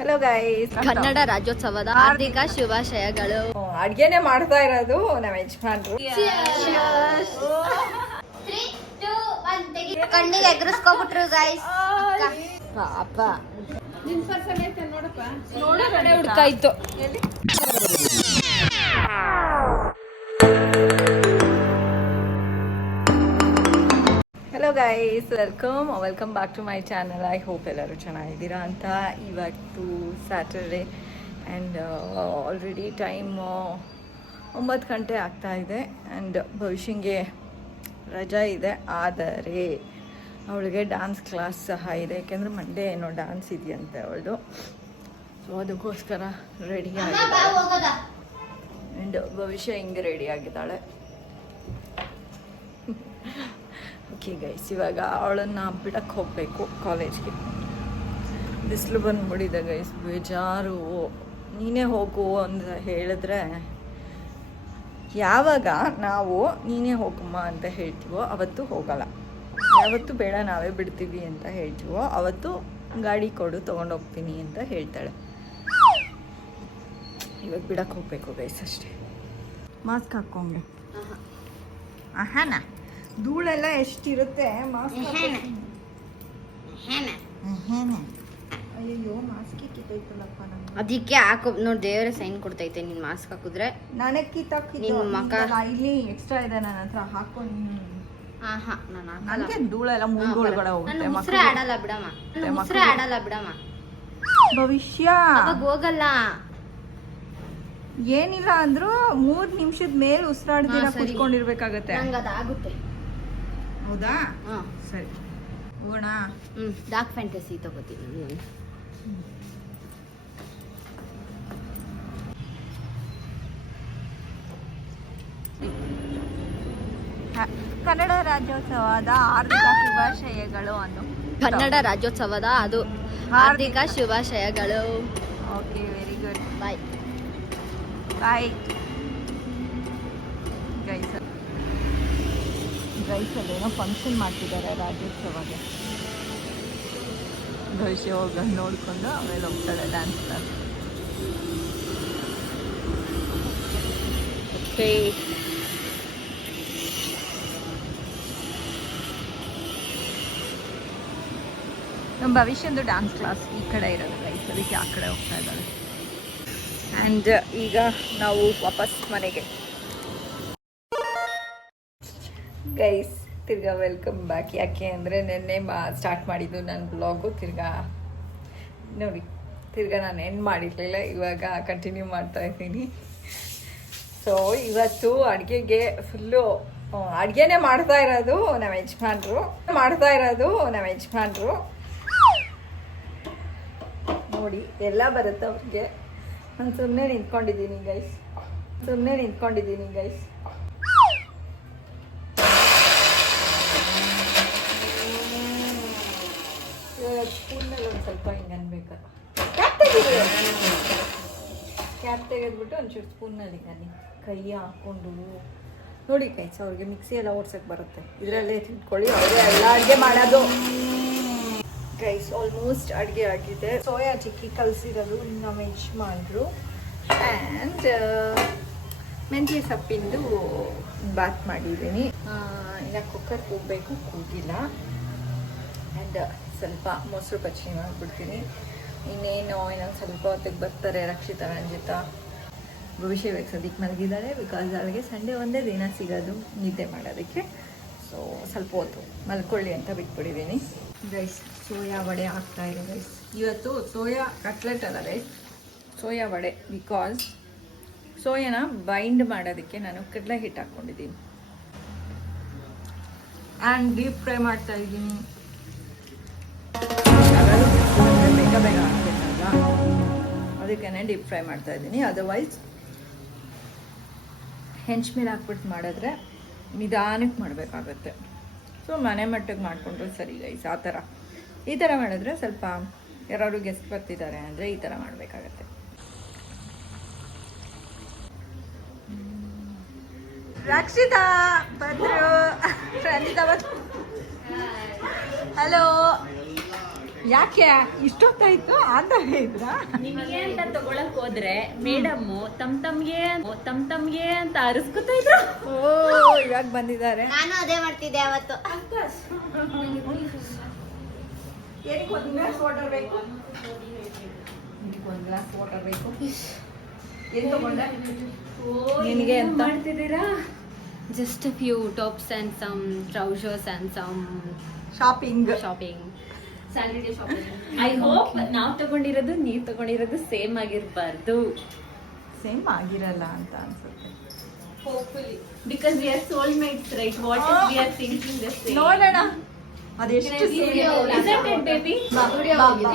Hello guys, Kannada ರಾಜ್ಯೋತ್ಸವದ ಹಾರ್ದಿಕ ಶುಭಾಶಯಗಳು. ಅಡ್ಗೆನೆ ಮಾಡ್ತಾ ಇರೋದು ನಮ್ಮ ಯಜಮಾನ್ರು. ಕಣ್ಣಿಗೆ ಎಗರಿಸ್ಕೊಬಿಟ್ರು ಗೈಸ್. ಪಾಪ ಹುಡ್ಕಾಯ್ತು. Hello guys, welcome back to my channel. I hope ಎಲ್ಲರೂ ಚೆನ್ನಾಗಿದ್ದೀರಾ ಅಂತ. ಇವತ್ತು ಸ್ಯಾಟರ್ಡೇ ಆ್ಯಂಡ್ ಆಲ್ರೆಡಿ ಟೈಮ್ 9 ಗಂಟೆ ಆಗ್ತಾ ಇದೆ. ಆ್ಯಂಡ್ ಭವಿಷ್ಯಂಗೆ ರಜಾ ಇದೆ, ಆದರೆ ಅವಳಿಗೆ ಡ್ಯಾನ್ಸ್ ಕ್ಲಾಸ್ ಸಹ ಇದೆ. ಯಾಕೆಂದರೆ ಮಂಡೇ ಏನೋ ಡ್ಯಾನ್ಸ್ ಇದೆಯಂತೆ ಅವಳದು. ಸೊ ಅದಕ್ಕೋಸ್ಕರ ರೆಡಿ ಆಗಿದ್ದಾಳೆ. ಆ್ಯಂಡ್ ಭವಿಷ್ಯ ಹಿಂಗೆ ರೆಡಿ ಆಗಿದ್ದಾಳೆ. ಓಕೆ ಗೈಸ್, ಇವಾಗ ಅವಳನ್ನು ಬಿಡಕ್ಕೆ ಹೋಗಬೇಕು ಕಾಲೇಜ್ಗೆ. ಬಿಸಿಲು ಬಂದ್ಬಿಟ್ಟಿದೆ ಗೈಸ್, ಬೇಜಾರು. ನೀನೇ ಹೋಗು ಅಂತ ಹೇಳಿದ್ರೆ, ಯಾವಾಗ ನಾವು ನೀನೇ ಹೋಗಮ್ಮ ಅಂತ ಹೇಳ್ತೀವೋ ಅವತ್ತು ಹೋಗಲ್ಲ. ಯಾವತ್ತು ಬೇಡ ನಾವೇ ಬಿಡ್ತೀವಿ ಅಂತ ಹೇಳ್ತೀವೋ ಅವತ್ತು ಗಾಡಿ ಕೊಡು ತೊಗೊಂಡೋಗ್ತೀನಿ ಅಂತ ಹೇಳ್ತಾಳೆ. ಇವಾಗ ಬಿಡಕ್ಕೆ ಹೋಗ್ಬೇಕು ಗೈಸ್ ಅಷ್ಟೇ. ಮಾಸ್ಕ್ ಹಾಕೊಂಡೆ. ಆಹಾನ ಧೂಳೆಲ್ಲ ಎಷ್ಟಿರುತ್ತೆ ಮಾಸ್ಕ್. ಅಯ್ಯೋ ಮಾಸ್ಕ್ ಕಿತ್ತೈತಲ್ಲಪ್ಪ ನಂಗೆ. ಅದಕ್ಕೆ ಹಾಕೋ ನೋಡಿ, ದೇವರೇ ಸೈನ್ ಕೊಡ್ತೈತೆ ನೀನ್ ಮಾಸ್ಕ್ ಹಾಕಿದ್ರೆ. ನನಗೆ ಕಿತ್ತಾಕಿದ್ದು ಇಲ್ಲಿ ಎಕ್ಸ್ಟ್ರಾ ಇದೆ ನನ್ನ ಹತ್ರ, ಹಾಕೊಂಡು. ನನಗೆ ಧೂಳೆಲ್ಲ ಮೂಗೊಳಗಡೆ ಹೋಗುತ್ತೆ. ಮುಸ್ರೆ ಆಡಲ್ಲ ಬಿಡಮ್ಮ, ಮುಸ್ರೆ ಆಡಲ್ಲ ಬಿಡಮ್ಮ. ಭವಿಷ್ಯ ಅವಾಗ ಹೋಗಲ್ಲ. ಏನಿಲ್ಲ ಅಂದ್ರೂ 3 ನಿಮಿಷದ ಮೇಲೆ ಉಸಿರಾಡ್ದಿರ ಕುತ್ಕೊಂಡಿರ್ಬೇಕಾಗತ್ತೆ. ಅದಾಗುತ್ತೆ. ಹೌದಾ? ಸರಿ ಹೋಗೋಣ. ಡಾರ್ಕ್ ಫ್ಯಾಂಟಸಿ ತಗೋತೀನಿ. ಕನ್ನಡ ರಾಜ್ಯೋತ್ಸವದ ಹಾರ್ದಿಕ ಶುಭಾಶಯಗಳು ಅನ್ನು. ಕನ್ನಡ ರಾಜ್ಯೋತ್ಸವದ ಅದು ಹಾರ್ದಿಕ ಶುಭಾಶಯಗಳು. Okay, very good. Bye bye guys. ಅಲ್ಲೇನೋ ಫಂಕ್ಷನ್ ಮಾಡ್ತಿದ್ದಾರೆ ರಾಜ್ಯೋತ್ಸವಗೆ. ಭವಿಷ್ಯ ಹೋಗ ನೋಡಿಕೊಂಡು ಆಮೇಲೆ ಹೋಗ್ತಾಳೆ ಡ್ಯಾನ್ಸ್ ಕ್ಲಾಸ್. ನಮ್ಮ ಭವಿಷ್ಯಂದು ಡ್ಯಾನ್ಸ್ ಕ್ಲಾಸ್ ಈ ಕಡೆ ಇರೋದು ಗೈಸ್, ಅದಕ್ಕೆ ಆ ಕಡೆ ಹೋಗ್ತಾ ಇದ್ದಾಳೆ. ಆ್ಯಂಡ್ ಈಗ ನಾವು ವಾಪಸ್ ಮನೆಗೆ. ಗೈಸ್ ತಿರ್ಗಾ ವೆಲ್ಕಮ್ ಬ್ಯಾಕ್. ಯಾಕೆ ಅಂದರೆ ನೆನ್ನೆ ಸ್ಟಾರ್ಟ್ ಮಾಡಿದ್ದು ನನ್ನ ಬ್ಲಾಗು. ತಿರ್ಗಾ ನಾನು ಎಂಡ್ ಮಾಡಿರಲಿಲ್ಲ, ಇವಾಗ ಕಂಟಿನ್ಯೂ ಮಾಡ್ತಾ ಇದ್ದೀನಿ. ಸೊ ಇವತ್ತು ಅಡುಗೆಗೆ ಫುಲ್ಲು ಅಡುಗೆನೇ ಮಾಡ್ತಾ ಇರೋದು ನಮ್ಮ ಯಜಮಾನ್ರು. ನೋಡಿ ಎಲ್ಲ ಬರುತ್ತೆ ಅವ್ರಿಗೆ. ನಾನು ಸುಮ್ಮನೆ ನಿಂತ್ಕೊಂಡಿದ್ದೀನಿ ಗೈಸ್. ಇವಾಗ ಸ್ಪೂನಲ್ಲಿ ಒಂದು ಸ್ವಲ್ಪ ಹಿಂಗೆ ಅನ್ಬೇಕು. ಕ್ಯಾಪ್ ತೆಗೆದ್ಬಿಟ್ಟು ಒಂಚೂರು ಸ್ಪೂನಲ್ಲಿ ಹಿಂಗೆ ಕೈ ಹಾಕ್ಕೊಂಡು ನೋಡಿ ಗೈಸ್. ಅವ್ರಿಗೆ ಮಿಕ್ಸಿ ಎಲ್ಲ ಓಡ್ಸೋಕ್ಕೆ ಬರುತ್ತೆ, ಇದರಲ್ಲೇ ತಿಂದ್ಕೊಳ್ಳಿ. ಅವರೇ ಎಲ್ಲ ಅಡುಗೆ ಮಾಡೋದು ಗೈಸ್. ಆಲ್ಮೋಸ್ಟ್ ಅಡುಗೆ ಆಗಿದೆ. ಸೋಯಾ ಚಿಕ್ಕಿ ಕಲಸಿರೋದು ನಮ್ಮ ಯಜಮಾನ್ರು. ಆ್ಯಂಡ್ ಮೆಂತ್ಯ ಸೊಪ್ಪಿಂದು ಬಾತ್ ಮಾಡಿದ್ದೀನಿ. ಇನ್ನು ಕುಕ್ಕರ್ ಕೂಗಬೇಕು, ಕೂಗಿಲ್ಲ. ಆ್ಯಂಡ್ ಸ್ವಲ್ಪ ಮೊಸರು ಪಚ್ಚಡಿ ಮಾಡಿಬಿಡ್ತೀನಿ. ಇನ್ನೊಂದು ಸ್ವಲ್ಪ ಹೊತ್ತಿಗೆ ಬರ್ತಾರೆ ರಕ್ಷಿತಾ, ರಂಜಿತಾ. ಭವಿಷ್ಯ ಬೇಕು ಸದ್ಯಕ್ಕೆ ಮಲಗಿದ್ದಾರೆ, ಬಿಕಾಸ್ ಅವಳಿಗೆ ಸಂಡೇ ಒಂದೇ ದಿನ ಸಿಗೋದು ನಿದ್ದೆ ಮಾಡೋದಕ್ಕೆ. ಸೊ ಸ್ವಲ್ಪ ಹೊತ್ತು ಮಲ್ಕೊಳ್ಳಿ ಅಂತ ಬಿಟ್ಬಿಟ್ಟಿದ್ದೀನಿ ಗೈಸ್. ಸೋಯಾ ವಡೆ ಆಗ್ತಾಯಿದೆ ಗೈಸ್. ಇವತ್ತು ಸೋಯಾ ಕಟ್ಲೆಟ್ ಅಲ್ಲ ಗೈಸ್, ಸೋಯಾ ವಡೆ. ಬಿಕಾಸ್ ಸೋಯಾನ ಬೈಂಡ್ ಮಾಡೋದಕ್ಕೆ ನಾನು ಕಡಲೆ ಹಿಟ್ಟು ಹಾಕ್ಕೊಂಡಿದ್ದೀನಿ. ಆ್ಯಂಡ್ ಡೀಪ್ ಫ್ರೈ ಮಾಡ್ತಾ ಇದ್ದೀನಿ. ಬೇಗ ಹಾಕ್ಬೇಕಲ್ಲ, ಅದಕ್ಕೇ ಡೀಪ್ ಫ್ರೈ ಮಾಡ್ತಾ ಇದ್ದೀನಿ. ಅದರ್ವೈಸ್ ಹೆಂಚ್ಮೇಲೆ ಹಾಕ್ಬಿಟ್ಟು ಮಾಡಿದ್ರೆ ನಿಧಾನಕ್ಕೆ ಮಾಡಬೇಕಾಗತ್ತೆ. ಸೊ ಮನೆ ಮಟ್ಟಿಗೆ ಮಾಡಿಕೊಂಡ್ರೆ ಸರಿ ಗೈಸ್. ಈ ಥರ ಮಾಡಿದ್ರೆ ಸ್ವಲ್ಪ ಯಾರು ಗೆಸ್ಟ್ ಬರ್ತಿದ್ದಾರೆ ಅಂದರೆ ಈ ಥರ ಮಾಡಬೇಕಾಗತ್ತೆ. ರಕ್ಷಿತಾ ಬಂದರು, ರಂಜಿತಾ ಬಂದು. ಹಲೋ ಯಾಕೆ ಇಷ್ಟೊತ್ತಾಯ್ತು ಆದಾಗ ಇದ್ರಾ? ನಿಮಗೆ ಅಂತ ತಗೊಳಕ್ ಹೋದ್ರೆ ಮೇಡಮ್ ತಮ್ಗೆ ಅಂತ ಅರಿಸ್ಕೊತಾ ಇದ್ರು. ಓ ಇವಾಗ ಬಂದಿದ್ದಾರೆ. ನಾನು ಅದೇ ಮಾಡ್ತಿದ್ದೆ ಅವತ್ತು. ಏನಕ್ಕೆ ಒಂದು ಗ್ಲಾಸ್ ವಾಟರ್ ಬೇಕು? ಒಂದು ಗ್ಲಾಸ್ ವಾಟರ್ ಬೇಕು. ಏನು ತಗೊಂಡೆ ನಿನಗೆ ಅಂತ? ಮಾಡ್ತಿದ್ದೀರಾ? Just few tops and some trousers and some shopping. Shopping, Saturday shopping. I hope ನಾವ್ ತಗೊಂಡಿರೋದು ನೀವ್ ತಗೊಂಡಿರೋದು ಸೇಮ್ ಆಗಿರ್ಬಾರ್ದು. ಸೇಮ್ ಆಗಿರಲ್ಲ ಅಂತ ಅನ್ಸುತ್ತೆ. Hopefully because we are soul mates right. What is we are thinking the same. ನೋಡೋಣ ಅದೆಷ್ಟು Isn't it, baby?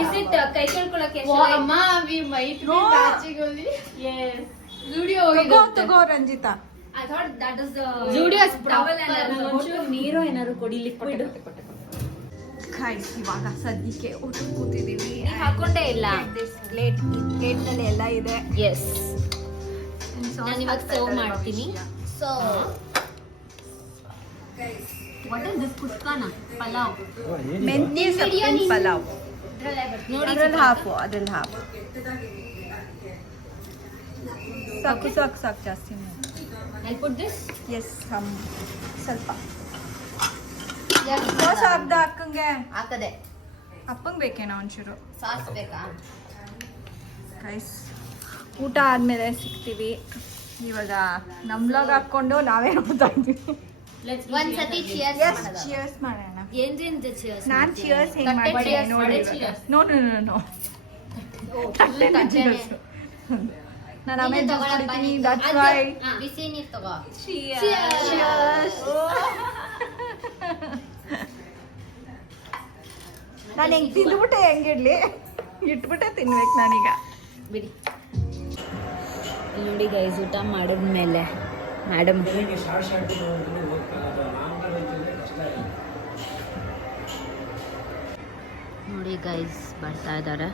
Is it ಕೈ ತೊಳ್ಕೊಳಕ್ಕೆ? ಅಮ್ಮ we might be matching only. Yes. ತಗೋ Ranjita. I thought that is the Zudio's towel and ಒಂಚೂರು ನೀರು ಏನಾದ್ರು ಕೊಡಿ, liquid. Guys ಇವಾಗ ಸದ್ಯಕ್ಕೆ ಊಟ ಕೂತಿದೀವಿ. ನೀವ್ ಹಾಕೊಂಡೇ ಇಲ್ಲ. ಪ್ಲೇಟ್ ನಲ್ಲಿ ಎಲ್ಲ ಇದೆ. ಎಸ್, ನಾನು ಇವಾಗ ಸರ್ವ್ ಮಾಡ್ತೀನಿ. So what is this? ಕುಷ್ಕಾನ ಪಲಾವ್. ಮೆಂತ್ಯ ಸೊಪ್ಪಿನ ಪಲಾವ್. ನೋಡಿ ಅದ್ರಲ್ಲಿ ಹಾಫು. ಸಾಕು ಜಾಸ್ತಿ I'll put this. ಎಸ್ ಸ್ವಲ್ಪ ಅರ್ಧ ಅಕ್ಕಂಗೆ ಹಾಕದೆ. ಅಪ್ಪಂಗೆ ಬೇಕೇನೋ ಒಂಚೂರು. ಸಾಸ್ ಬೇಕಾ? ಗೈಸ್ ಊಟ ಆದ್ಮೇಲೆ ಸಿಗ್ತೀವಿ. ಇವಾಗ ನಮ್ ವ್ಲಾಗ್ ಹಾಕೊಂಡು ನಾವೇ ನೋಡ್ತಾ ಇದ್ದೀವಿ. ಒಂದ್ಸತಿ cheers ಎಸ್ ಮಾಡೋಣ. ಚಿಯರ್ಸ್ ಮಾಡೋಣ. ಏನ್ರಿಂದ cheers ನಾನ್ ಮಾಡ್ತೀವಿ? ಚಿಯರ್ಸ್ ಹೆಂಗ್ ತಟ್ಟೆ ಮಾಡ್ತೀನಿ cheers, ನೋಡಿ. ತಟ್ಟೆ cheers. ನೋ ನಾನು ಆಮೇಲೆ ಜ್ಯೂಸ್ ಕುಡಿತೀನಿ. That's why. ಬಿಸಿ ನೀರ್ ತಗೋ. ನಾನು ಹೆಂಗ್ ತಿಂದ್ಬಿಟ್ಟೆ ಹೆಂಗಿಡ್ಲಿ ಇಟ್ಬಿಟ್ಟೆ ತಿನ್ಬೇಕು ನಾನೀಗ. ಬಿಡಿ. ನೋಡಿ ಗೈಸ್, ಊಟ ಮಾಡಿದ್ಮೇಲೆ ಮೇಡಮ್ ನೋಡಿ ಗೈಸ್ ಬರ್ತಾ ಇದ್ದಾರೆ.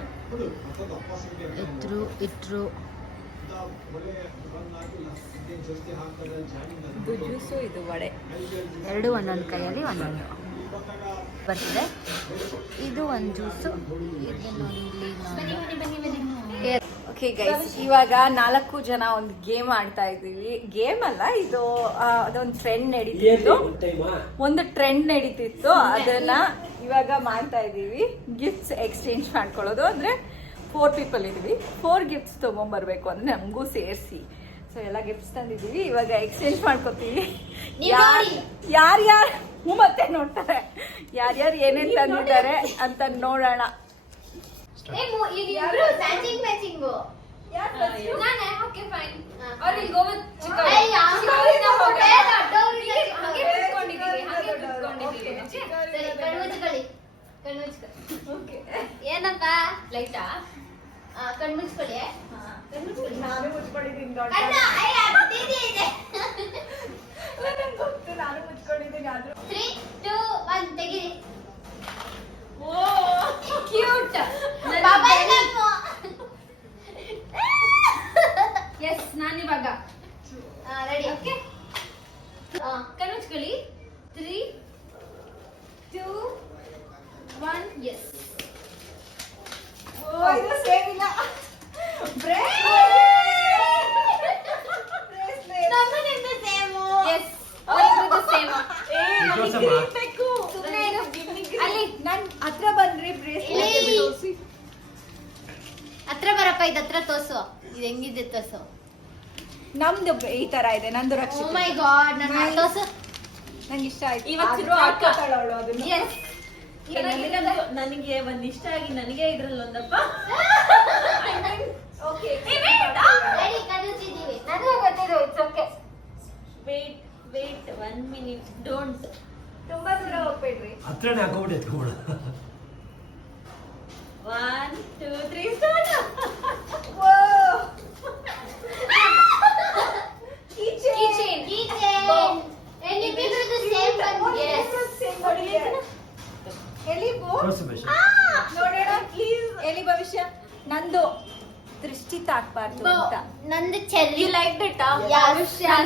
ಇಟ್ರು ಜ್ಯೂಸು ಇದು ವಡೆ ಎರಡು ಒಂದೊಂದು ಕೈಯಲ್ಲಿ ಒಂದೊಂದು ಬರ್ತಿದೆ. ಇದು ಒಂದು ಜ್ಯೂಸು. ಓಕೆ ಗೈಸ್, ಇವಾಗ 4 ಜನ ಒಂದು ಗೇಮ್ ಆಡ್ತಾ ಇದ್ದೀವಿ. ಗೇಮ್ ಅಲ್ಲ ಇದು, ಅದೊಂದು ಟ್ರೆಂಡ್ ನಡೀತಿತ್ತು. ಅದನ್ನ ಇವಾಗ ಮಾಡ್ತಾ ಇದ್ದೀವಿ. ಗಿಫ್ಟ್ಸ್ ಎಕ್ಸ್ಚೇಂಜ್ ಮಾಡ್ಕೊಳ್ಳೋದು. ಅಂದ್ರೆ 4 ಪೀಪಲ್ ಇದೀವಿ. 4 ಗಿಫ್ಟ್ಸ್ ತಗೊಂಡ್ಬರ್ಬೇಕು ಅಂದ್ರೆ ನಮಗೂ ಸೇರಿಸಿ. ಸೊ ಎಲ್ಲ ಗಿಫ್ಟ್ಸ್ ತಂದಿದ್ದೀವಿ. ಇವಾಗ ಎಕ್ಸ್ಚೇಂಜ್ ಮಾಡ್ಕೋತೀವಿ. ಯಾರ್ಯಾರು ಮತ್ತೆ ನೋಡ್ತಾರೆ ಯಾರ್ಯಾರು ಏನೇನ್ ತಂದಿದ್ದಾರೆ ಅಂತ ನೋಡೋಣ. ಏನಪ್ಪ ಲೈಟಾ? ಕಣ್ಮುಚ್ಕೊಳ್ಳಿ. ನಾನು ಮುಚ್ಕೊಂಡಿದ್ದೀನಿ. ನಾನು ಮುಚ್ಕೊಂಡಿದ್ದೀನಿ. ಆದ್ರೂ 3, 2, 1 ತೆಗೀರಿ. ಕ್ಯೂಟ್. ಎಸ್, ನಾನಿವಾಗ ರೆಡಿ. ಓಕೆ, ಕಣ್ಮುಚ್ಕೊಳ್ಳಿ. 3, 2, 1 ಎಸ್. ಇದು ಸೇಮ್ ಇಲ್ಲ. ಎಸ್, ಅವರಿಬ್ರದ್ದು ಸೇಮ್. ಅಲ್ಲಿ ನನ್ ಹತ್ರ ಬಂದ್ರಿ ಬ್ರೇಸ್ಲೆಟ್ ಹತ್ರ ಬರಪ್ಪ, ಇದು ಹತ್ರ ತೋರ್ಸು. ಇದು ಹೆಂಗಿದೆ ತೋರ್ಸು. ನಮ್ದು ಈ ತರ ಇದೆ. ನಂದು ಓ ರಕ್ಷಿತ. ಮೈ ಗಾಡ್, ನನ್ನ ತೋರ್ಸು. ನಂಗೆ ಇಷ್ಟ ಆಯ್ತು. ಇವತ್ತು ಹಾಕೋತಾಳವಳು ಅದನ್ನ. ಎಸ್, ನನಗೆ ಒಂದ್ ಇಷ್ಟ ಆಗಿ ನನಗೆ ಇದ್ರಲ್ಲಿ ಒಂದಪ್ಪ. ಓಕೆ ರೆಡಿ, ಕಣ್ಮುಚ್ಚಿದ್ದೀವಿ. ನನಗೂ ಗೊತ್ತಿದೆ. It's okay. Wait 1 minute. Don't ತುಂಬಾ ದೂರ ಹೋಗ್ಬೇಡ್ರಿ. ಹತ್ರನೇ ಹಾಕೋಬಿಟ್ಟು ಎತ್ಕೊಬಿಡ. 1, 2, 3 start. Keychain. And you people the same one. Yes. ಎಲ್ಲಿ ತೋರ್ಸು ಬೇಷ. ನೋಡೋಣ ಪ್ಲೀಸ್. ಎಲ್ಲಿ ಭವಿಷ್ಯ ನಂದು ದೃಷ್ಟಿ ತಾಕ್ಬಾರ್ದು ಅಂತ. ನಂದು ಚೆರ್ರಿ. You liked it?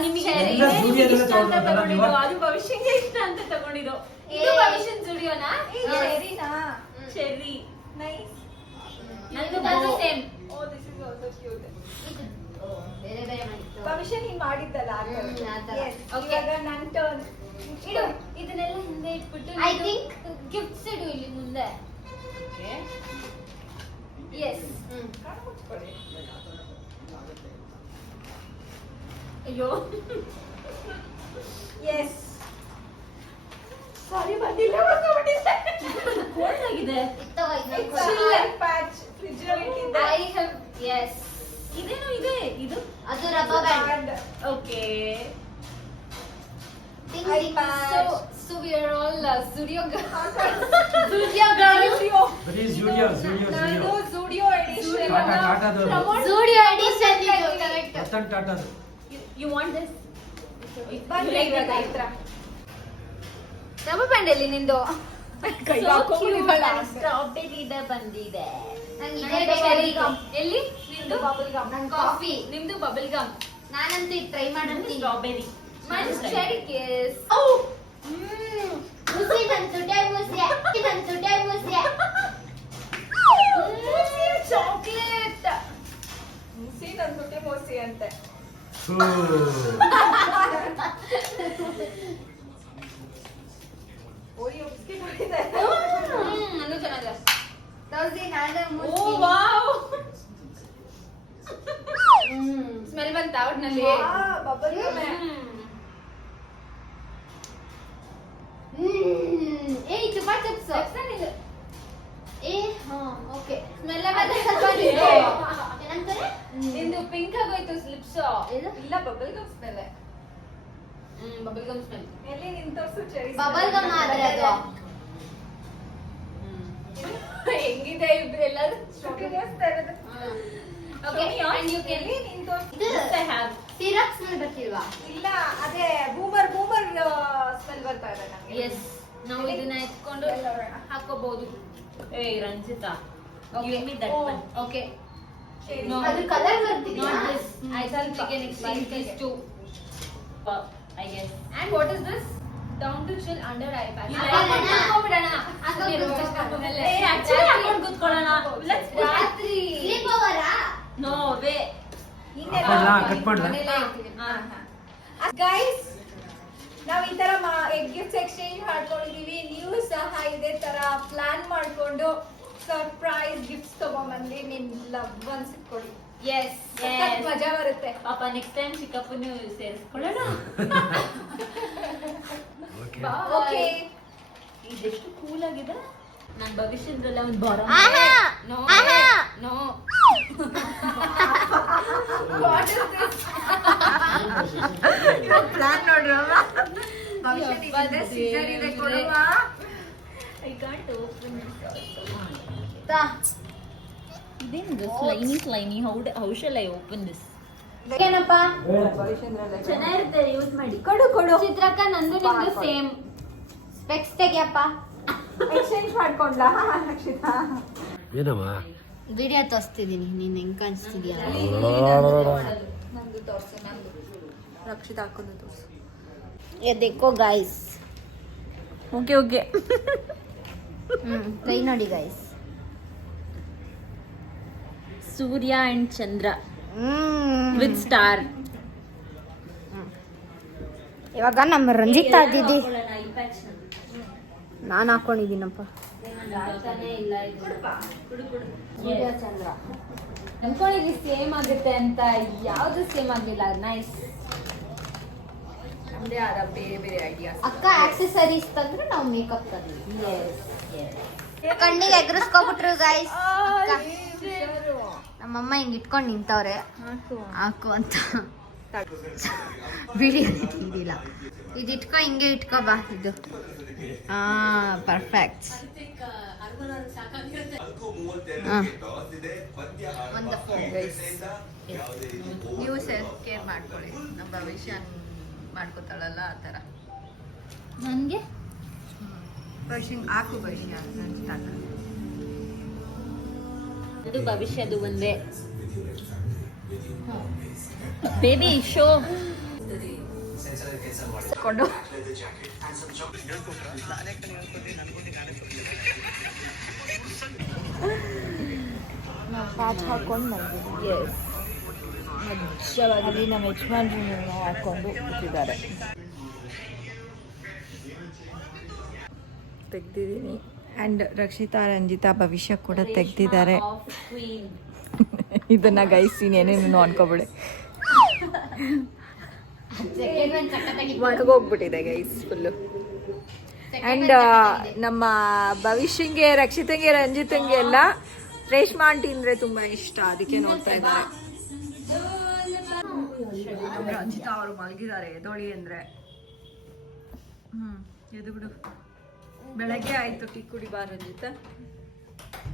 ನಿಮಗೆ ಎಲ್ಲ ಜೂಡಿಯೋದೆಲ್ಲ ಇಷ್ಟ ಅಂತ ತಗೊಂಡ್ರಲ್ಲ ತಗೊಂಡಿದ್ದು, ನೀವು? ಅದು ಭವಿಷ್ಯಂಗೆ ಇಷ್ಟ ಅಂತ ತಗೊಂಡಿದ್ದು. ಇದು ಭವಿಷ್ಯನ್ ಜುಡಿಯೋನಾ? ಸರಿನಾ? ಚೆರ್ರಿ. ನೈಸ್. ನಂದು same. Oh this is also cute. ಬೇರೆ ಬೇರೆ ಮಾಡಿತ್ತು. ಭವಿಷ್ಯ ನೀನ್ ಮಾಡಿದ್ದಲ್ಲ ಆ ಥರ. ಆ ಥರ. Yes. Okay. ಇವಾಗ ನನ್ ಟರ್ನ್. ಇಡು ಇದನ್ನೆಲ್ಲ ಹಿಂದೆ ಇಟ್ಬಿಟ್ಟು ಐ ಥಿಂಕ್ ಗಿಫ್ಟ್ಸ್ ಇಡು ಇಲ್ಲಿ ಮುಂದೆ. ಎಸ್. ಕಣ್ಣು ಮುಚ್ಕೊಳ್ಳಿ. ಅಯ್ಯೋ ಎಸ್. ಸಾರಿ ಬಂದಿಲ್ಲ ಕೋಲ್ಡ್ ಆಗಿದೆ. ಇತ್ತವ ಪ್ಯಾಚ್ ಫ್ರಿಡ್ಜ್ ಅಲ್ಲಿ ಇಟ್ಟಿದ್ದೆ. I have yes. ಇದೇನು ಇದೆ ಇದು? ಅದು rubber band. Okay. So we are all studio girls. Studio girls. ಬರೀ ಜೂಡಿಯೋ ನಾನು Zudio edition. ಟಾಟಾದವರು Studio edition ಇದು correct. Ratan ಟಾಟಾದು. You want this? ಬನ್ನಿ ಇವಾಗ ಹತ್ರ. ರಬ್ಬರ್ ಬ್ಯಾಂಡ್ ಎಲ್ಲಿ ನಿಂದು? ಕೈ So ಹಾಕೊಂಡಿದ್ದಾಳ. cute. ಸ್ಟ್ರಾಬೆರಿ ಇದೆ ಬಂದಿದೆ. ನಂಗೆ ನನಗೆ ಇದೇ bubble ಬೇಕು. gum. ಎಲ್ಲಿ? ನಿಮ್ದು ಬಬಲ್ ಗಮ್. ನನ್ ಕಾಫಿ. ನಿಮ್ದು ಬಬಲ್ ಗಮ್. ನಾನಂತೂ ಟ್ರೈ ಮಾಡಂತೀನಿ. ಸ್ಟ್ರಾಬೆರಿ. ಮನ್ ಚೆರಿ ಕಿಸ್. ಮುಸಿ ನನ್ ತುಟೆ ಮುಸಿ. ನನ್ ತುಟೆ ಮುಸಿ. ಚಾಕ್ಲೇಟ್. ಮುಸಿ ನನ್ ತುಟಿ ಮೋಸಿ ಅಂತೆ. ಓರಿಯೋ ಬಿಸ್ಕೆಟ್ ಮಾಡಿದ್ದಾರೆ. ಅದು ಚೆನ್ನಾಗಿದೆ. ತೌಸಿ ನಾಳೆ ಓ ಮುಸಿ. ವಾವ್. ಸ್ಮೆಲ್ ಬಂತ ಒಟ್ನಲ್ಲಿ. Bubble gum. ಏ ಚುಪಾ ಚಿಪ್ಸ್. ಏ ಹಾ ಓಕೆ. ಸ್ಮೆಲ್ ಬಂತ ಸ್ವಲ್ಪ ನಿಂತು. ಏನಂತಾರೆ? ನಿಂದು ಪಿಂಕ್ ಆಗೋಯ್ತು ಸ್ಲಿಪ್ಸ್. ಇದು ಇಲ್ಲ bubble gum smell. Bubble gum smell. ಎಲ್ಲಿ ನಿನ್ ತೋರ್ಸು ಚೆರಿ. ಬಬಲ್ ಗಮ್ ಆದ್ರೆ ಅದು. ಹೆಂಗಿದೆ ಇವ್ರೆಲ್ಲರೂ ಚುಕ್ಕಿಸ್ತಾ ಇರೋದು. ಓಕೆ ಅಂಡ್ ಯು ಕ್ಯಾನ್ ಎಲ್ಲಿ ನಿನ್ ತೋರ್ಸು. ಇದು I have. ಸಿರಪ್ ಸ್ಮೆಲ್ ಬರ್ತಿಲ್ವಾ? ಇಲ್ಲ ಅದೇ ಬೂಮರ್ ಸ್ಮೆಲ್ ಬರ್ತಾ ಇದೆ ನನಗೆ. ಎಸ್ ನಾವು ಇದನ್ನ ಎತ್ಕೊಂಡು ಹಾಕೋಬಹುದು. ಏಯ್ Ranjita, give me that one. Okay. No. ಅದು ಕಲರ್ ಬರ್ತಿದ್ಯಾ? Not this. I shall take an exchange these two. I guess. And what is this? Down to chill under eye patch. ಇಲ್ಲ, ಹಾಕೋಬಿಡೋಣ. ಏ actually ಹಾಕೊಂಡು ಕೂತ್ಕೊಳ್ಳೋಣ. Let's put it. ರಾತ್ರಿ sleep ಓವರಾ? No way. ಅಲ್ಲ, cut ಮಾಡ್ಲಾ? Guys ನಾವ್ ಈ ತರ ಗಿಫ್ಟ್ಸ್ ಎಕ್ಸ್ಚೇಂಜ್ ಮಾಡ್ಕೊಂಡಿದೀವಿ. ನೀವು ಸಹ ಇದೇ ತರ ಪ್ಲಾನ್ ಮಾಡ್ಕೊಂಡು ಸರ್ಪ್ರೈಸ್ ಗಿಫ್ಟ್ಸ್ ತಗೊಂಡ್ಬಂದು ನಿಮ್ ಲವ್ ಒನ್ಸ್ ಕೊಡಿ. Yes Yes. ಮಜಾ ಬರುತ್ತೆ. ಪಾಪ ನೆಕ್ಸ್ಟ್ ಟೈಮ್ ಚಿಕ್ಕಪ್ಪನು ಸೇರಿಸ್ಕೊಳ್ಳೋಣ. ಓಕೆ ಇದೆಷ್ಟು ಕೂಲ್ ಆಗಿದೆ. ನನ್ನ ಭವಿಷ್ಯದಲ್ಲ ಒಂದು ಬಾರ. ಆಹಾ ನೋ ಆಹಾ ನೋ. ಪ್ಲಾನ್ ನೋಡ್ರವ. ಭವಿಷ್ಯ ಸೀಸನ್ ಇದೆ ಕೊಡುವ. ಐ ಕಾಂಟ್ ಓಪನ್ ತಾ ಇದೇನಿದು ಸ್ಲೈನಿ how shall I open this? ಏನಪ್ಪ ಚೆನ್ನಾಗಿರುತ್ತೆ, ಯೂಸ್ ಮಾಡಿ. ಕೊಡು ಚಿತ್ರಕ್ಕ ನಂದು ನಿಂದು ಸೇಮ್. ಸ್ಪೆಕ್ಸ್ ತೆಗಿಯಪ್ಪ. ಎಕ್ಸ್ಚೇಂಜ್ ಮಾಡ್ಕೊಂಡ್ಲಾ ರಕ್ಷಿತಾ? ಏನಮ್ಮ ವಿಡಿಯೋ ತೋರಿಸ್ತಿದ್ದೀನಿ, ನೀನ್ ಹೆಂಗ್ ಕಾಣಿಸ್ತಿದ್ಯಾ? ನಂದು ತೋರ್ಸು. ನಂದು ರಕ್ಷಿತಾ ಹಾಕೋದು ತೋರ್ಸು. ये देखो गाइस. ಓಕೆ ಕೈ ನೋಡಿ guys. Surya and Chandra with star. ಇವಾಗ ನಮ್ಮ ರಂಜಿತಾ ದೀದಿ ನಾನು ಹಾಕೊಂಡಿದ್ದೀನಪ್ಪ. ಸೂರ್ಯ ಚಂದ್ರ ಅನ್ಕೊಂಡಿದ್ವಿ ಸೇಮ್ ಆಗುತ್ತೆ ಅಂತ, ಯಾವ್ದು ಸೇಮ್ ಆಗಿಲ್ಲ. ನೈಸ್. ನಮ್ದೇ ಆದ ಬೇರೆ ಬೇರೆ ಐಡಿಯಾಸ್. ಅಕ್ಕ ಆಕ್ಸೆಸರೀಸ್ ತಂದ್ರೆ ನಾವು ಮೇಕಪ್ ತಂದ್ವಿ. ಕಣ್ಣಿಗೆ ಎಗರಿಸ್ಕೊಬಿಟ್ರು ಗೈಸ್. ನಮ್ಮಮ್ಮ ಹಿಂಗ್ ಇಟ್ಕೊಂಡು ನಿಂತವ್ರೆ ಹಾಕು ಅಂತ. ವಿಡಿಯೋ ಇಟ್ಟಿಲ್ಲ. ಇದು ಇಟ್ಕೊ, ಹಿಂಗೆ ಇಟ್ಕೊ ಬಾ. ಇದು ಪರ್ಫೆಕ್ಟ್. ನೀವು ಸೆಲ್ಫ್ ಕೇರ್ ಮಾಡ್ಕೊಳ್ಳಿ. ನಮ್ಮ ಭವಿಷ್ಯ ಮಾಡ್ಕೋತಾಳಲ್ಲ ಆ ಥರ. ನನಗೆ ಭವಿಷ್ಯ ಹಾಕು. ಭವಿಷ್ಯ ಇದು ಭವಿಷ್ಯದು ಒಂದೇ. ಬೇಬಿ ಶೋ ಕೊಂಡು ನಾವು ಪ್ಯಾಚ್ ಹಾಕೊಂಡು ಬಂದಿದ್ದೀವಿ. ಎಸ್, ಮಜ್ಜವಾಗಿ ನಮ್ಮ ಯಜಮಾನ್ರು ಹಾಕೊಂಡು ಕೂತಿದ್ದಾರೆ. ತೆಗ್ದಿದ್ದೀನಿ. ಆ್ಯಂಡ್ ರಕ್ಷಿತಾ ರಂಜಿತಾ ಭವಿಷ್ಯ ಕೂಡ ತೆಗ್ದಿದ್ದಾರೆ. ಇದನ್ನ ಗೈಸ್ ಏನೇನು ಅನ್ಕೋಬೇಡಿ, ಒಣಗೋಗ್ಬಿಟ್ಟಿದೆ ಗೈಸ್ ಫುಲ್ಲು. ಆ್ಯಂಡ್ ನಮ್ಮ ಭವಿಷ್ಯಂಗೆ, ರಕ್ಷಿತಂಗೆ, ರಂಜಿತಂಗೆ ಎಲ್ಲ ರೇಷ್ಮಾ ಆಂಟಿ ಅಂದರೆ ತುಂಬ ಇಷ್ಟ, ಅದಕ್ಕೆ ನೋಡ್ತಾ ಇದ್ದಾರೆ. ರಂಜಿತಾ ಅವರು ಮಲಗಿದ್ದಾರೆ, ಎದೋಳಿ ಅಂದರೆ. ಎದು ಬಿಡು, ಬೆಳಗ್ಗೆ ಆಯಿತು. ಟೀ ಕುಡಿಬಾ ರಂಜಿತಾ.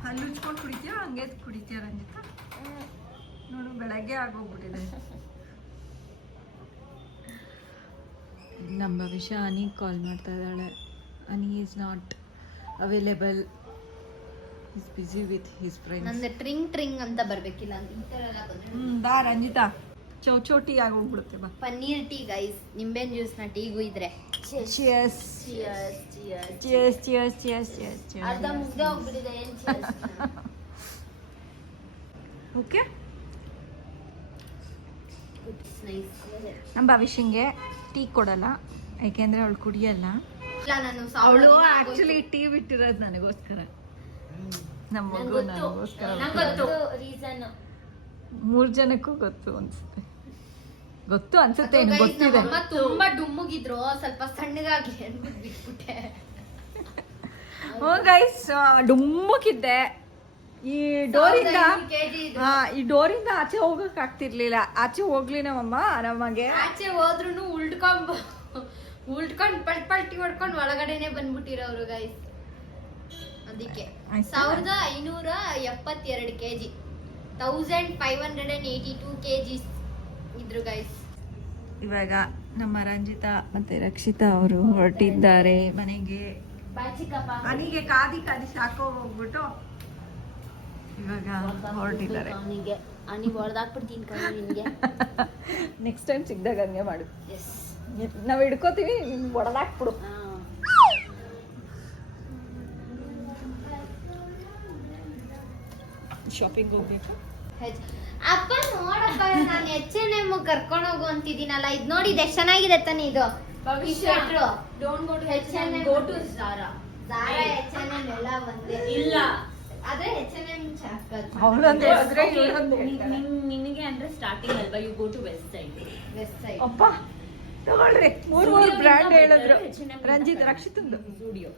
ಹಲ್ಲು ಉಚ್ಕೊಂಡು ಕುಡಿತೀಯಾ ಹಂಗೆ ಕುಡಿತೀಯ ರಂಜಿತಾ? ನೋಡು ಬೆಳಗ್ಗೆ ಆಗೋಗ್ಬಿಟ್ಟಿದೆ. ನಮ್ಮ ಭವಿಷ್ಯ ಅನಿಗೆ ಕಾಲ್ ಮಾಡ್ತಾ ಇದ್ದಾಳೆ. Ani is not available, is busy with his friends. ನಂದು ಟ್ರಿಂಗ್ ಟ್ರಿಂಗ್ ಅಂತ ಬರ್ಬೇಕಿಲ್ಲ ಬಾ ರಂಜಿತಾ, ಚೌಚೌಟಿ ಆಗೋಗ್ಬಿಡುತ್ತೆ. ಬಾ. ಪನ್ನೀರ್ ಟೀ ಗೈಸ್, ನಿಂಬೆಹಣ್ಣು ಜ್ಯೂಸ್ನ ಟೀಗೂ ಇದ್ರೆ cheers cheers cheers cheers cheers. ಅರ್ಧ ಮುಗ್ದೆ ಹೋಗ್ಬಿಟ್ಟಿದೆ. ಓಕೆ, ನಮ್ಮ ಭವಿಷ್ಯಂಗೆ ಟೀ ಕೊಡಲ್ಲ, ಯಾಕೆಂದ್ರೆ ಅವಳು ಕುಡಿಯಲ್ಲ. ಅವಳು ಆಕ್ಚುಲಿ ಟೀ ಬಿಟ್ಟಿರೋದು ನನಗೋಸ್ಕರ, ನಮ್ಮ ಮಗು ನನಗೋಸ್ಕರ. 3 ಜನಕ್ಕೂ ಗೊತ್ತು ಅನ್ಸುತ್ತೆ, ಗೊತ್ತು ಅನ್ಸುತ್ತೆ, ಇನ್ನು ಗೊತ್ತಿದೆ. ತುಂಬಾ ಡುಮ್ಮಗಿದ್ರು, ಸ್ವಲ್ಪ ಸಣ್ಣಗಾಗಿ ಬಿಟ್ಬಿಟ್ಟೆ. ಹ್ಞೂ ಗೈಸ್, ಡುಮ್ಮಕ್ಕಿದ್ದೆ. ಈ ಡೋರಿಂದ ಆಚೆ ಹೋಗಕ್ ಆಗ್ತಿರ್ಲಿಲ್ಲ. ಆಚೆ ಹೋಗ್ಲಿ ನಮ್ಮಮ್ಮ ಆರಾಮಾಗೆ. ಆಚೆ ಹೋದ್ರು ಉಲ್ಟ್ಕೊಂಡ್ ಪಲ್ಟಿ ಹೊಡ್ಕೊಂಡು ಒಳಗಡೆನೆ ಬಂದ್ಬಿಟ್ಟಿರೋರು ಗೈಸ್. ಅದಕ್ಕೆ 1572 kg, 1582 kgs ಇದ್ರು ಗೈಸ್. ಇವಾಗ ನಮ್ಮ ರಂಜಿತಾ ಮತ್ತೆ ರಕ್ಷಿತಾ ಅವರು ಹೊರಟಿದ್ದಾರೆ ಮನೆಗೆ. ಮನೆಗೆ ಕಾದಿ ಸಾಕೋ ಹೋಗ್ಬಿಟ್ಟು ಇವಾಗ ಹೊರಟಿದ್ದಾರೆ. ನೆಕ್ಸ್ಟ್ ಟೈಮ್ ಸಿಕ್ದಾಗ ಹಂಗೆ ಮಾಡು. ನಾವು ಹಿಡ್ಕೋತೀವಿ, ಹೊಡೆದಾಕ್ಬಿಡು. ಶಾಪಿಂಗ್ ಹೋಗ್ಬೇಕು. ಅಪ್ಪ ನೋಡಪ್ಪ, ನಾನು H&M ಕರ್ಕೊಂಡು ಹೋಗು ಅಂತಿದ್ದೀನಲ್ಲ, ಇದು ನೋಡಿ, ಇದು ಎಷ್ಟು ಚೆನ್ನಾಗಿದೆ ತಾನೆ. ಇದು don't go to H&M, go to Zara. H&M ಎಲ್ಲ ಒಂದೇ ಇಲ್ಲ, ಆದ್ರೆ H&M ಚಾಕತ್. ಅವಳಂದ್ರೆ ಹೇಳಿದ್ರೆ ನಿನಗೆ ಅಂದ್ರೆ ಸ್ಟಾರ್ಟಿಂಗ್ ಅಲ್ವಾ, you go to Westside. ಅಪ್ಪ ತಗೊಳ್ರಿ, 3 ಬ್ರ್ಯಾಂಡ್ ಹೇಳಿದ್ರು. ರಂಜಿತ್ ರಕ್ಷಿತಂದು Zudio,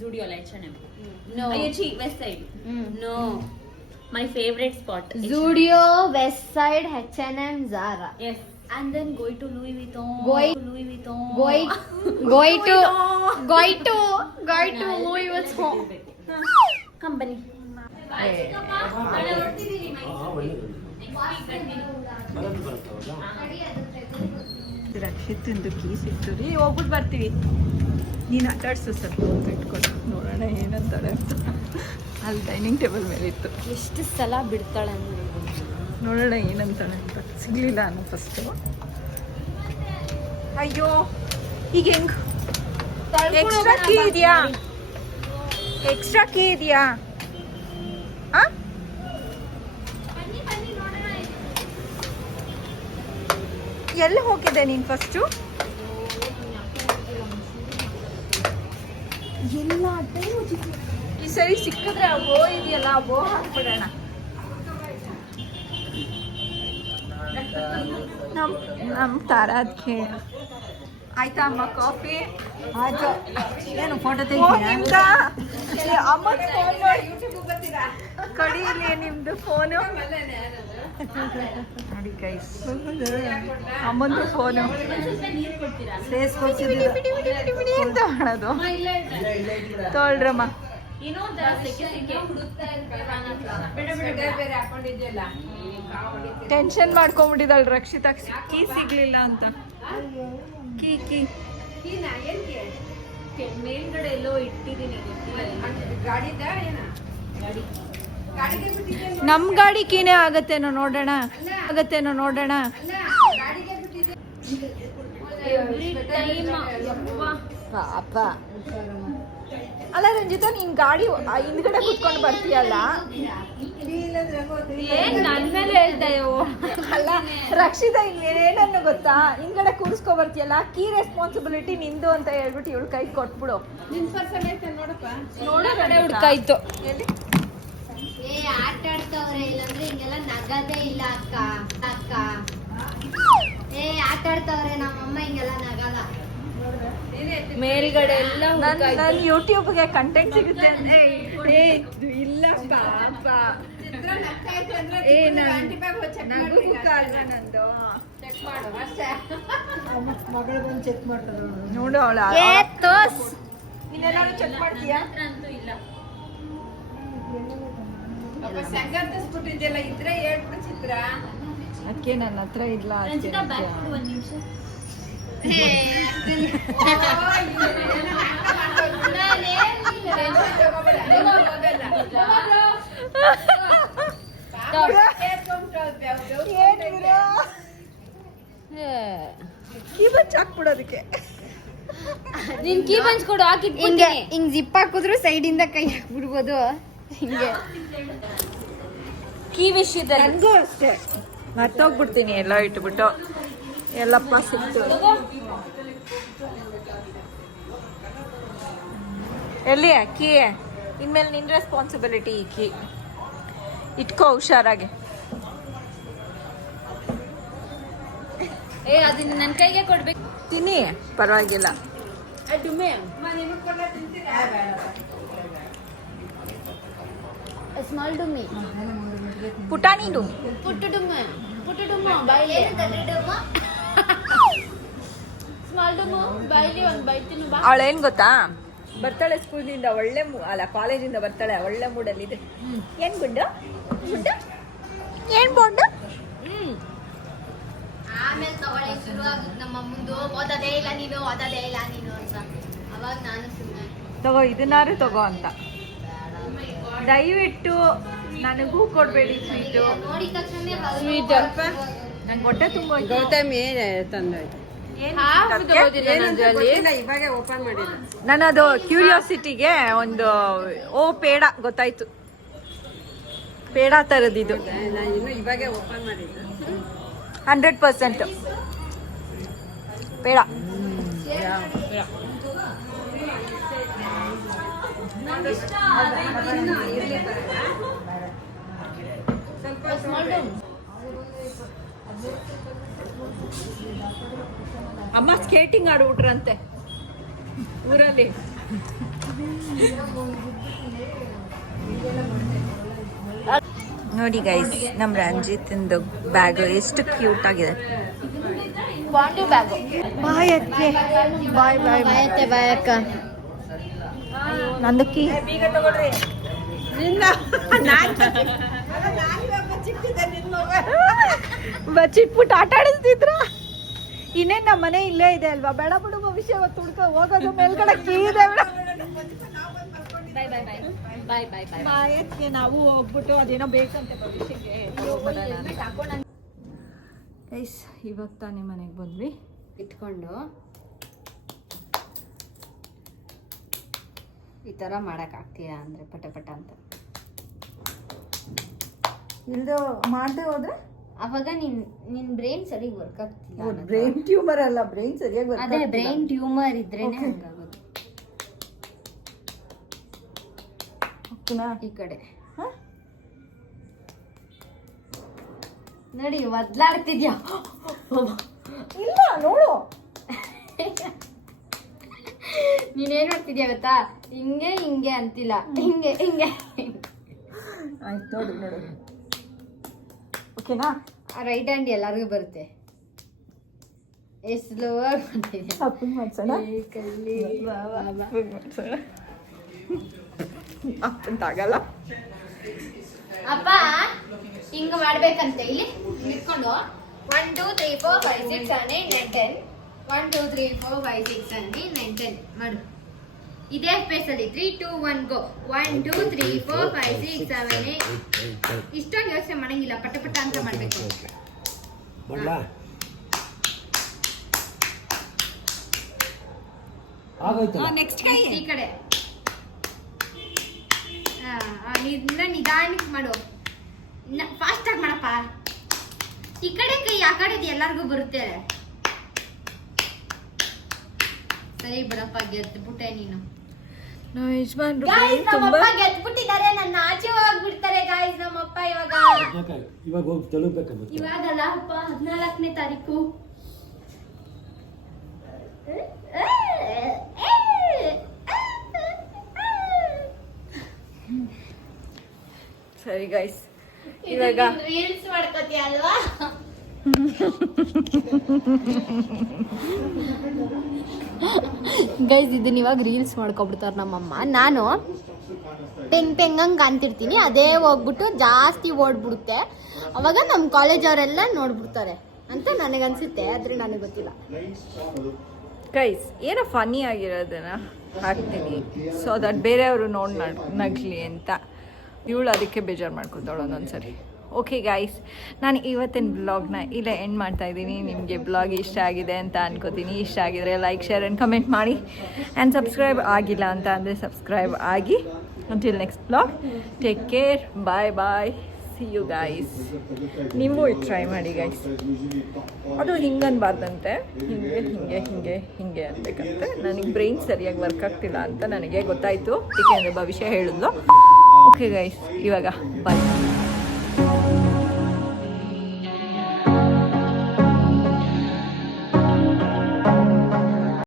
Zudio ಅಲ್ಲ H&M. No, Westside. No, my favorite spot. Zudio, West Side, H&M, Zara. Yes, and then going to Louis Vuitton. Going to Louis Vuitton. Company. ರಕ್ಷಿತಂದು key ಸಿಕ್ತು ರೀ, ಹೋಗ್ಬಿಟ್ಟು ಬರ್ತೀವಿ. ನೀನು ಆಟಾಡ್ಸು ಸ್ವಲ್ಪ ಹೊತ್ತು ಇಟ್ಕೊಂಡು ನೋಡೋಣ ಏನಂತಾಳೆ ಅಂತ. ಅಲ್ಲಿ ಡೈನಿಂಗ್ ಟೇಬಲ್ ಮೇಲೆ ಇತ್ತು. ಎಷ್ಟು ಸಲ ಬಿಡ್ತಾಳೆ ನೋಡೋಣ ಏನಂತಾಳೆ ಅಂತ. ಸಿಗ್ಲಿಲ್ಲ ಅನ್ನೋ ಫಸ್ಟು. ಅಯ್ಯೋ, ಈಗ ಹೆಂಗ್ ಎಕ್ಸ್ಟ್ರಾ ಕೀ ಇದೆಯಾ? ಎಕ್ಸ್ಟ್ರಾ ಕೀ ಇದೆಯಾ? ಎಲ್ಲಿ ಹೋಗಿದೆ ನೀನು ಫಸ್ಟು? ಎಲ್ಲ ಈ ಸರಿ ಸಿಕ್ಕಿದ್ರೆ ಆ ಬೋ ಇದೆಯಲ್ಲ, ಆ ಬೋ ಹಾಕ್ಬಿಡೋಣ. ನಮ್ಮ ತಾರಾದ್ಕೆ ಆಯ್ತಾ ಅಮ್ಮ ಕಾಫಿ? ಆಯ್ತು. ಏನು ಫೋಟೋ ತೆಗಿತೀರಾ? ಅಮ್ಮನಿಗೆ ಫೋನ್ ಮಾಡಿ ಕಡಿಯಲ್ಲಿ ನಿಮ್ದು ಫೋನು ನೋಡಿ ಗೈಸ್, ಅಮ್ಮಂದು ಫೋನು ಫೇಸ್ ಕೊಡ್ತಿದ್ದೀವಿ ಅಂತ ಮಾಡೋದು. ತೊಳ್ರಮ್ಮ. ಟೆನ್ಷನ್ ಮಾಡ್ಕೊಂಡ್ಬಿಟ್ಟಿದ್ದಾಳೆ ರಕ್ಷಿತಾ, ಕೀ ಸಿಗ್ಲಿಲ್ಲ ಅಂತ. ಕೀ ಮೇಲ್ಗಡೆ ಎಲ್ಲೋ ಇಟ್ಟಿದ್ದೀನಿ, ನಮ್ ಗಾಡಿ ಕೀನೇ ಆಗತ್ತೇನೋ ನೋಡೋಣ. ಪಾಪ ಅಲ್ಲ ರಂಜಿತಾ ನೀನ್ ಗಾಡಿ ಹಿಂದ್ಗಡೆ ಕುತ್ಕೊಂಡು ಬರ್ತೀಯಲ್ಲ ಏನ್ ನನ್ ಮೇಲೆ ಹೇಳ್ತಾಯೋ? ಅಲ್ಲ ರಕ್ಷಿತಾ ಏನನ್ನು ಗೊತ್ತಾ, ಹಿಂದ್ಗಡೆ ಕೂರಿಸ್ಕೊ ಬರ್ತೀಯಲ್ಲ, ಕೀ ರೆಸ್ಪಾನ್ಸಿಬಿಲಿಟಿ ನಿಂದು ಅಂತ ಹೇಳ್ಬಿಟ್ಟು ಇವಳು ಕೈ ಕೊಟ್ಬಿಡು. ನೋಡೋ ಕಡೆ ಹುಡ್ಕಾಯ್ತು. ಏ ಆಟ ಆಡ್ತವ್ರೆ, ಇಲ್ಲಾಂದ್ರೆ ಹಿಂಗೆಲ್ಲ ನಗದೇ ಇಲ್ಲ ಅಕ್ಕ. ಅಕ್ಕ ಏ ಆಟ ಆಡ್ತವ್ರೆ, ನಮ್ಮಮ್ಮ ಹಿಂಗೆಲ್ಲ ನಗಲ್ಲ. ಮೇಲ್ಗಡೆ ಎಲ್ಲ ನನ್ನ ಯೂಟ್ಯೂಬ್ಗೆ ಕಂಟೆಂಟ್ ಸಿಗುತ್ತೆ ಅಂದ್ರೆ ಇಲ್ಲ ಪಾಪ ನೋಡು ಅವಳ ನೀನೆಲ್ಲಾರು ಚೆಕ್ ಮಾಡ್ತೀಯಾ? ಅಂತೂ ಇಲ್ಲ. ಅದಕ್ಕೆ ನನ್ನ ಹತ್ರ ಇಲ್ಲ. ರಂಜಿತಾ ಬ್ಯಾಕ್ ಕೊಡು ಒಂದ್ ನಿಮಿಷ. ಹಾಕ್ಬಿಡೋದಕ್ಕೆ ನಿನ್ ಕೀ ಬಂಚ್ ಕೊಡು, ಹಿಂಗೆ ಹಾಕಿಟ್ಬಿಡ್ತೀನಿ. ಹಿಂಗ್ ಜಿಪ್ ಹಾಕಿದ್ರು ಸೈಡಿಂದ ಕೈ ಹಾಕ್ಬಿಡ್ಬೋದು. ಹಿಂಗೆ ಕೀ ವಿಷಯದಲ್ಲಿ ನನಗೂ ಅಷ್ಟೇ ಮರ್ತೋಗ್ಬಿಡ್ತೀನಿ ಎಲ್ಲ ಇಟ್ಬಿಟ್ಟು ಎಲ್ಲಪ್ಪ ಸಿಕ್ತು. ಎಲ್ಲಿ ಕೀ? ಇನ್ಮೇಲೆ ನಿನ್ನ ರೆಸ್ಪಾನ್ಸಿಬಿಲಿಟಿ ಈ ಕೀ ಇಟ್ಕೋ ಹುಷಾರಾಗಿ. ಏ ಅದನ್ನ ನನ್ ಕೈಗೆ ಕೊಡ್ಬೇಕು. ತಿನ್ನಿ ಪರವಾಗಿಲ್ಲ. ಸ್ಮಾಲ್ ಡುಮ್ಮಿ ಪುಟಾಣಿ ಡು ಪುಟ್ಟು ಡುಮ್ಮ ಬಾಯಿಲಿ ಸ್ಮಾಲ್ ಡುಮ್ಮು ಬಾಯಿಲಿ ಒಂದ್ ಬೈಟ್ ತಿನ್ನು ಬಾ. ಅವಳೇನ್ ಗೊತ್ತಾ, ಬರ್ತಾಳೆ ಸ್ಕೂಲಿಂದ ಒಳ್ಳೆ ಅಲ್ಲ ಕಾಲೇಜಿಂದ ಬರ್ತಾಳೆ ಒಳ್ಳೆ ಮೂಡಲ್ಲಿ ಇದೆ. ಏನ್ ಗುಡ್ಡ ಗುಡ್ಡ ಏನ್ ಬೋಂಡು ಆಮೇಲೆ ತಗೊಳ್ಳಿ ಶುರು ಆಗುತ್ತೆ ನಮ್ಮ ಮುಂದೆ, ಓದೋದೇ ಇಲ್ಲ ನೀನು ಅಂತ. ಅವಾಗ ನಾನು ಸುಮ್ಮನೆ ತಗೋ ಇದನ್ನಾರು ತಗೋ ಅಂತ. ದಯವಿಟ್ಟು ನನಗೂ ಕೊಡ್ಬೇಡಿ ಸ್ವೀಟು. ನೋಡಿದ ತಕ್ಷಣ ಸ್ವೀಟ್ ನಂಗೆ ಹೊಟ್ಟೆ ತುಂಬ ಗೌತಮಿ ತಂದೋಯ್ತು. ನನ್ನದು ಕ್ಯೂರಿಯಾಸಿಟಿಗೆ ಒಂದು ಪೇಡ ಗೊತ್ತಾಯ್ತು. ಪೇಡ ತರದಿದ್ದು ನಾನು ಇನ್ನು ಇವಾಗ ಓಪನ್ ಮಾಡಿದ್ದು. 100% ಪೇಡ. ಅಮ್ಮ ಸ್ಕೇಟಿಂಗ್ ಆಡ್ಬಿಟ್ರಂತೆ ಊರಲ್ಲಿ. ನೋಡಿ ಗೈಸ್, ನಮ್ಮ ರಂಜಿತಿಂದು ಬ್ಯಾಗ್ ಎಷ್ಟು ಕ್ಯೂಟ್ ಆಗಿದೆ. ಬಾಂಡು ಬ್ಯಾಗು. ಬಾಯಕ್ಕೆ ಬಾಯ್ ಬಾಯ್ ಬಾಯಕ್ಕ ನಂದು ಕೀ ಬಚ್ಚಿಟ್ಬಿಟ್ಟು ಆಟ ಆಡಿಸ್ತಿದ್ರ. ಇನ್ನೇನ್ ನಮ್ಮ ಮನೆ ಇಲ್ಲೇ ಇದೆ ಅಲ್ವಾ, ಬೇಡ ಬಿಡು ಭವಿಷ್ಯ ತುಡ್ಕ ಹೋಗೋದು ಮೇಲ್ಗಡೆ ಕೀ ಇದೆ. ಬಾಯಕ್ಕೆ ನಾವು ಹೋಗ್ಬಿಟ್ಟು ಅದೇನೋ ಬೇಕಂತೆ ಭವಿಷ್ಯಕ್ಕೆ. ಗೈಸ್ ಇವಾಗ ತಾನೇ ಮನೆಗೆ ಬಂದ್ವಿ. ಇಟ್ಕೊಂಡು ಈ ಥರ ಮಾಡೋಕ್ಕಾಗ್ತೀರಾ ಅಂದರೆ ಪಟ ಅಂತ ಇಲ್ದು ಮಾಡದೆ ಹೋದ್ರೆ ಅವಾಗ ನಿನ್ ಬ್ರೈನ್ ಸರಿಯಾಗಿ ವರ್ಕ್ ಆಗ್ತಿಲ್ಲ. ಬ್ರೈನ್ ಟ್ಯೂಮರ್ ಅಲ್ಲ, ಬ್ರೈನ್ ಸರಿಯಾಗಿ ಅದೇ ಬ್ರೈನ್ ಟ್ಯೂಮರ್ ಇದ್ರೇನೆ ಹಂಗಾಗೋದು. ಈ ಕಡೆ ನೋಡಿ ಒದ್ಲಾಡ್ತಿದ್ಯಾ. ಇಲ್ಲ ನೋಡು, ನೀನೇನ್ ಮಾಡ್ತಿದ್ಯಾ ಗೊತ್ತಾ, ಹಿಂಗೆ ಹಿಂಗೆ ಅಂತಿಲ್ಲ, ಹಿಂಗೆ ಹಿಂಗೆ. ಆಯ್ತು ನೋಡಿ ನೋಡು, ಓಕೆನಾ? ರೈಟ್ ಹ್ಯಾಂಡ್ ಎಲ್ಲರಿಗೂ ಬರುತ್ತೆ. ಎಷ್ಟು ಸ್ಲೋ ಆಗಿ ಮಾಡ್ತಿದ್ಯಾ. ಅಪ್ಪಂಗೆ ಮಾಡ್ಸೋಣ, ಅಪ್ಪಂತಾಗಲ್ಲ. ಅಪ್ಪ ಹಿಂಗ ಮಾಡ್ಬೇಕಂತೆ. ಇಲ್ಲಿ ಇಟ್ಕೊಂಡು 1 2 3 4 5 6 7 8 9 10 1 2 3 4 5 6 7 8 9 10 ಮಾಡು. ಇದೇ ಸ್ಪೇಸ್ ಅಲ್ಲಿ 3 2 1 ಗೋ. 1 2 3 4 5 6 7 8. ಇಷ್ಟೊಂದು ಯೋಚನೆ ಮಾಡಂಗಿಲ್ಲ, ಪಟ ಪಟ ಅಂತ ಮಾಡ್ಬೇಕು. ನೆಕ್ಸ್ಟ್ ಕೈ ಈ ಕಡೆ ನಿಧಾನಕ್ಕೆ ಮಾಡು, ಫಾಸ್ಟ್ ಆಗಿ ಮಾಡಪ್ಪ. ಈ ಕಡೆ ಕೈ ಆ ಕಡೆ ಎಲ್ಲಾರ್ಗು ಬರುತ್ತೆ. ಸರಿ ಬಿಡಪ್ಪ, ಗೆದ್ಬಿಟ್ಟೆ ನೀನು. ನಾವು ಯಜಮಾನ್ರು ನಮ್ಮಪ್ಪ ಗೆದ್ಬಿಟ್ಟಿದ್ದಾರೆ, ನನ್ನ ಆಚೆ ಹೋಗ್ಬಿಡ್ತಾರೆ ಗಾಯ್ಸ್. ನಮ್ಮಪ್ಪ ಇವಾಗ ಹೋಗಿ ತಲುಪಬೇಕು. ಇವಾಗಲ್ಲ ಅಪ್ಪ, 14ನೇ ತಾರೀಕು. ಸರಿ ಗೈಸ್, ಇವಾಗ ರೀಲ್ಸ್ ಮಾಡ್ಕೋತೀಯ ಅಲ್ವಾ? ಗೈಸ್ ಇದನ್ನ ಇವಾಗ ರೀಲ್ಸ್ ಮಾಡ್ಕೊಬಿಡ್ತಾರ ನಮ್ಮಮ್ಮ. ನಾನು ಪೆಂಗಂಗ್ ಅಂತಿರ್ತೀನಿ, ಅದೇ ಹೋಗ್ಬಿಟ್ಟು ಜಾಸ್ತಿ ಓಡ್ಬಿಡುತ್ತೆ. ಅವಾಗ ನಮ್ಮ ಕಾಲೇಜ್ ಅವರೆಲ್ಲ ನೋಡ್ಬಿಡ್ತಾರೆ ಅಂತ ನನಗನ್ಸುತ್ತೆ, ಆದ್ರೆ ನನಗೆ ಗೊತ್ತಿಲ್ಲ. ಗೈಸ್ ಏನೋ ಫನ್ನಿ ಆಗಿರೋದನ್ನ ಹಾಕ್ತೀನಿ, ಸೊ ದಟ್ ಬೇರೆಯವರು ನೋಡಿ ನಗ್ಲಿ ಅಂತ. ಇವಳು ಅದಕ್ಕೆ ಬೇಜಾರು ಮಾಡ್ಕೊತಾಳು ಒಂದೊಂದ್ಸರಿ. ಓಕೆ ಗೈಸ್, ನಾನು ಇವತ್ತಿನ ಬ್ಲಾಗ್ನ ಇಲ್ಲೇ ಎಂಡ್ ಮಾಡ್ತಾ ಇದ್ದೀನಿ. ನಿಮಗೆ ಬ್ಲಾಗ್ ಇಷ್ಟ ಆಗಿದೆ ಅಂತ ಅನ್ಕೋತೀನಿ. ಇಷ್ಟ ಆಗಿದ್ರೆ ಲೈಕ್, ಶೇರ್ ಆ್ಯಂಡ್ ಕಮೆಂಟ್ ಮಾಡಿ. ಆ್ಯಂಡ್ ಸಬ್ಸ್ಕ್ರೈಬ್ ಆಗಿಲ್ಲ ಅಂತ ಅಂದರೆ ಸಬ್ಸ್ಕ್ರೈಬ್ ಆಗಿ. Until next blog, take care, bye bye, see you guys. ನೀವು ಟ್ರೈ ಮಾಡಿ ಗೈಸ್. ಅದು ಹಿಂಗನ್ಬಾರ್ದಂತೆ, ಹಿಂಗೆ ಹಿಂಗೆ ಹಿಂಗೆ ಹಿಂಗೆ ಅನ್ಬೇಕಂತೆ. ನನಗೆ ಬ್ರೈನ್ ಸರಿಯಾಗಿ ವರ್ಕ್ ಆಗ್ತಿಲ್ಲ ಅಂತ ನನಗೆ ಗೊತ್ತಾಯಿತು, ಏಕೆಂದರೆ ಭವಿಷ್ಯ ಹೇಳಿದ್ಲು. ಓಕೆ ಗೈಸ್, ಇವಾಗ ಬಾಯ್.